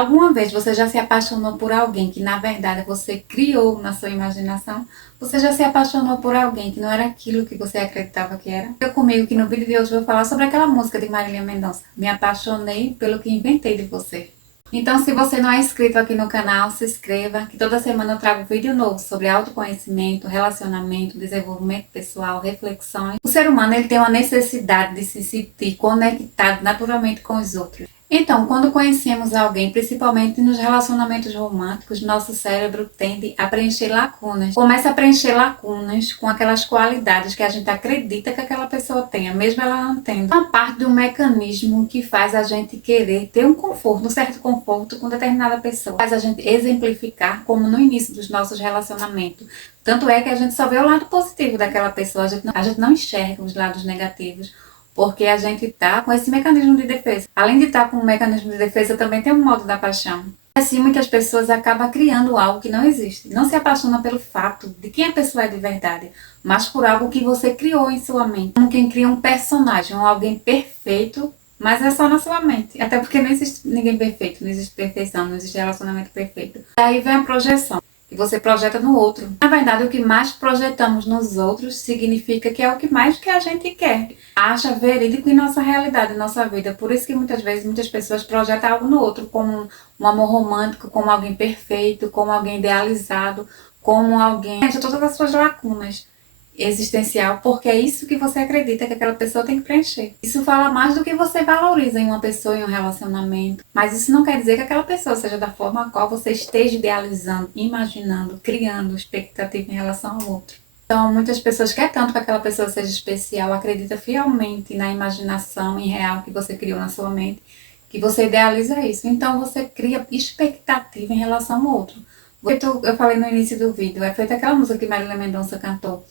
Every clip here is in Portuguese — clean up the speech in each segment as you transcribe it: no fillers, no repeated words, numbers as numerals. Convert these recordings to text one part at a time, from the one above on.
Alguma vez você já se apaixonou por alguém que na verdade você criou na sua imaginação? Você já se apaixonou por alguém que não era aquilo que você acreditava que era? Eu comigo que no vídeo de hoje eu vou falar sobre aquela música de Marília Mendonça. Me apaixonei pelo que inventei de você. Então, se você não é inscrito aqui no canal, se inscreva, que toda semana eu trago vídeo novo sobre autoconhecimento, relacionamento, desenvolvimento pessoal, reflexões. O ser humano ele tem uma necessidade de se sentir conectado naturalmente com os outros. Então, quando conhecemos alguém, principalmente nos relacionamentos românticos, nosso cérebro tende a preencher lacunas. Começa a preencher lacunas com aquelas qualidades que a gente acredita que aquela pessoa tenha, mesmo ela não tendo. Uma parte do mecanismo que faz a gente querer ter um conforto, um certo conforto com determinada pessoa. Faz a gente exemplificar como no início dos nossos relacionamentos. Tanto é que a gente só vê o lado positivo daquela pessoa, a gente não enxerga os lados negativos. Porque a gente está com esse mecanismo de defesa. Além de estar com o mecanismo de defesa, também tem o modo da paixão. Assim, muitas pessoas acabam criando algo que não existe. Não se apaixona pelo fato de quem a pessoa é de verdade, mas por algo que você criou em sua mente. Como quem cria um personagem, ou alguém perfeito, mas é só na sua mente. Até porque não existe ninguém perfeito, não existe perfeição, não existe relacionamento perfeito. Daí vem a projeção. E você projeta no outro. Na verdade, o que mais projetamos nos outros significa que é o que mais que a gente quer. Acha verídico em nossa realidade, em nossa vida. Por isso que muitas vezes muitas pessoas projetam algo no outro, como um amor romântico, como alguém perfeito, como alguém idealizado, como alguém... Todas as suas lacunas existencial, porque é isso que você acredita que aquela pessoa tem que preencher. Isso fala mais do que você valoriza em uma pessoa, em um relacionamento. Mas isso não quer dizer que aquela pessoa seja da forma a qual você esteja idealizando, imaginando, criando expectativa em relação ao outro. Então, muitas pessoas querem tanto que aquela pessoa seja especial, acredita fielmente na imaginação irreal que você criou na sua mente, que você idealiza isso. Então, você cria expectativa em relação ao outro. Eu falei no início do vídeo, é feita aquela música que Marília Mendonça cantou.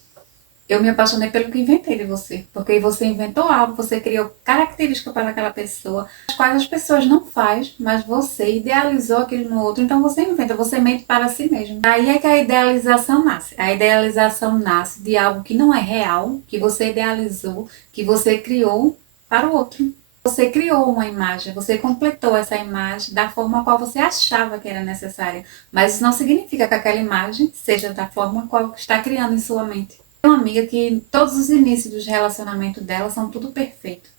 Eu me apaixonei pelo que inventei de você, porque você inventou algo, você criou características para aquela pessoa, as quais as pessoas não fazem, mas você idealizou aquilo no outro, então você inventa, você mente para si mesmo. Aí é que a idealização nasce. A idealização nasce de algo que não é real, que você idealizou, que você criou para o outro. Você criou uma imagem, você completou essa imagem da forma qual você achava que era necessária, mas isso não significa que aquela imagem seja da forma qual está criando em sua mente. Uma amiga que todos os inícios dos relacionamentos dela são tudo perfeito.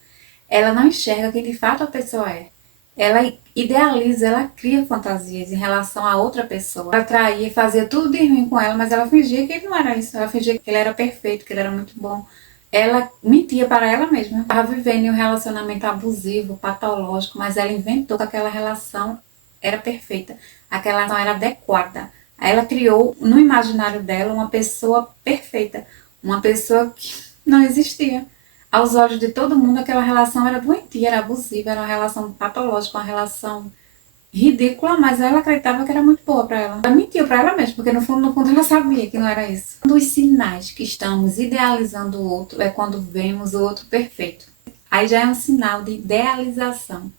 Ela não enxerga quem de fato a pessoa é. Ela idealiza, ela cria fantasias em relação a outra pessoa. Ela traía, fazia tudo de ruim com ela, mas ela fingia que ele não era isso. Ela fingia que ele era perfeito, que ele era muito bom. Ela mentia para ela mesma. Estava vivendo em um relacionamento abusivo, patológico, mas ela inventou que aquela relação era perfeita. Aquela relação era adequada. Ela criou no imaginário dela uma pessoa perfeita, uma pessoa que não existia. Aos olhos de todo mundo, aquela relação era doentia, era abusiva, era uma relação patológica, uma relação ridícula, mas ela acreditava que era muito boa para ela. Ela mentiu para ela mesma, porque no fundo ela sabia que não era isso. Um dos sinais que estamos idealizando o outro é quando vemos o outro perfeito. Aí já é um sinal de idealização,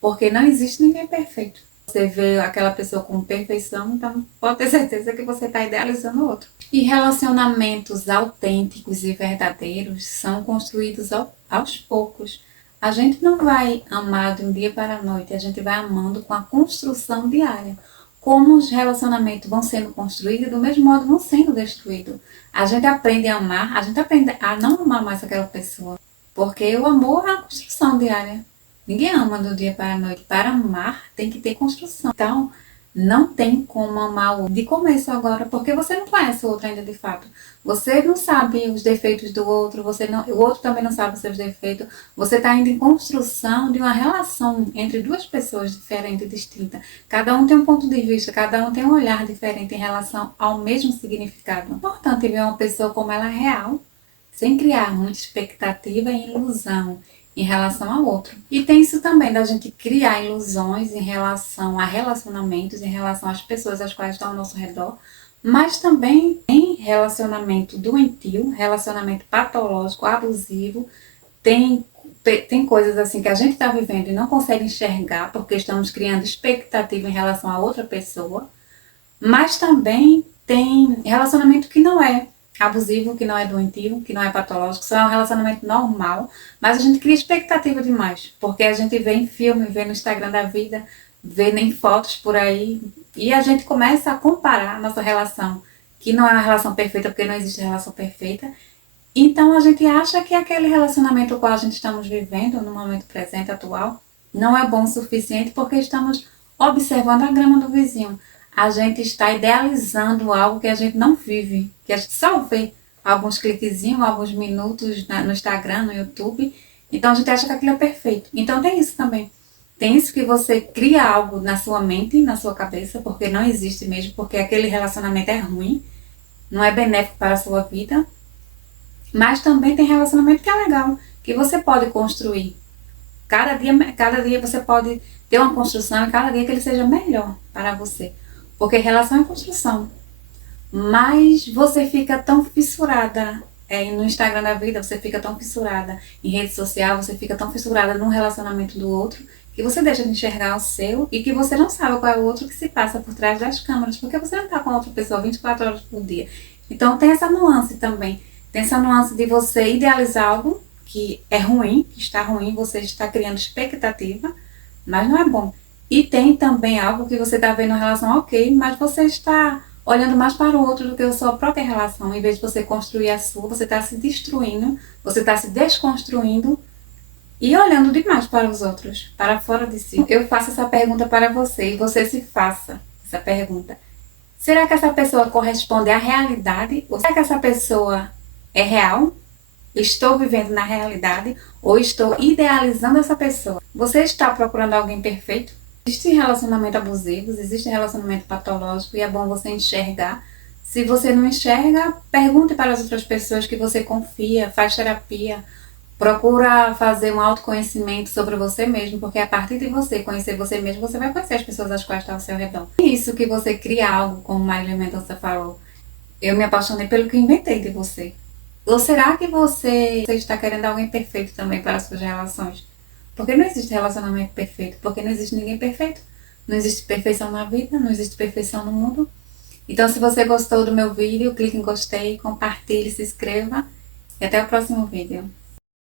porque não existe ninguém perfeito. Você vê aquela pessoa com perfeição, então pode ter certeza que você está idealizando o outro. E relacionamentos autênticos e verdadeiros são construídos aos poucos. A gente não vai amar de um dia para a noite, a gente vai amando com a construção diária. Como os relacionamentos vão sendo construídos, do mesmo modo vão sendo destruídos. A gente aprende a amar, a gente aprende a não amar mais aquela pessoa. Porque o amor é uma construção diária. Ninguém ama do dia para a noite. Para amar tem que ter construção. Então, não tem como amar o outro de começo agora, porque você não conhece o outro ainda de fato. Você não sabe os defeitos do outro, o outro também não sabe os seus defeitos. Você está indo em construção de uma relação entre duas pessoas diferentes e distintas. Cada um tem um ponto de vista, cada um tem um olhar diferente em relação ao mesmo significado. É importante ver uma pessoa como ela é real, sem criar muita expectativa e ilusão em relação ao outro. E tem isso também da gente criar ilusões em relação a relacionamentos, em relação às pessoas às quais estão ao nosso redor, mas também em relacionamento doentio, relacionamento patológico, abusivo, tem coisas assim que a gente está vivendo e não consegue enxergar porque estamos criando expectativa em relação a outra pessoa, mas também tem relacionamento que não é abusivo, que não é doentio, que não é patológico, só é um relacionamento normal, mas a gente cria expectativa demais, porque a gente vê em filme, vê no Instagram da vida, vê nem fotos por aí, e a gente começa a comparar a nossa relação, que não é uma relação perfeita, porque não existe relação perfeita. Então a gente acha que aquele relacionamento com a gente estamos vivendo no momento presente, atual, não é bom o suficiente porque estamos observando a grama do vizinho. A gente está idealizando algo que a gente não vive, que a gente só vê alguns cliquezinhos, alguns minutos no Instagram, no YouTube. Então a gente acha que aquilo é perfeito. Então tem isso também. Tem isso que você cria algo na sua mente, na sua cabeça, porque não existe mesmo, porque aquele relacionamento é ruim, não é benéfico para a sua vida. Mas também tem relacionamento que é legal, que você pode construir. Cada dia você pode ter uma construção e cada dia que ele seja melhor para você. Porque relação é construção. Mas você fica tão fissurada no Instagram da vida, você fica tão fissurada em rede social, você fica tão fissurada num relacionamento do outro, que você deixa de enxergar o seu e que você não sabe qual é o outro que se passa por trás das câmeras, porque você não está com a outra pessoa 24 horas por dia. Então tem essa nuance também. Tem essa nuance de você idealizar algo que é ruim, que está ruim, você está criando expectativa, mas não é bom. E tem também algo que você está vendo em relação ok, mas você está olhando mais para o outro do que a sua própria relação. Em vez de você construir a sua, você está se destruindo, você está se desconstruindo e olhando demais para os outros, para fora de si. Eu faço essa pergunta para você e você se faça essa pergunta. Será que essa pessoa corresponde à realidade? Ou será que essa pessoa é real? Estou vivendo na realidade ou estou idealizando essa pessoa? Você está procurando alguém perfeito? Existem relacionamentos abusivos, existe relacionamento patológico e é bom você enxergar. Se você não enxerga, pergunte para as outras pessoas que você confia, faz terapia, procura fazer um autoconhecimento sobre você mesmo, porque a partir de você conhecer você mesmo, você vai conhecer as pessoas às quais estão ao seu redor. É isso que você cria algo, como Marília Mendonça falou. Eu me apaixonei pelo que inventei de você. Ou será que você está querendo alguém perfeito também para as suas relações? Porque não existe relacionamento perfeito, porque não existe ninguém perfeito. Não existe perfeição na vida, não existe perfeição no mundo. Então, se você gostou do meu vídeo, clique em gostei, compartilhe, se inscreva e até o próximo vídeo.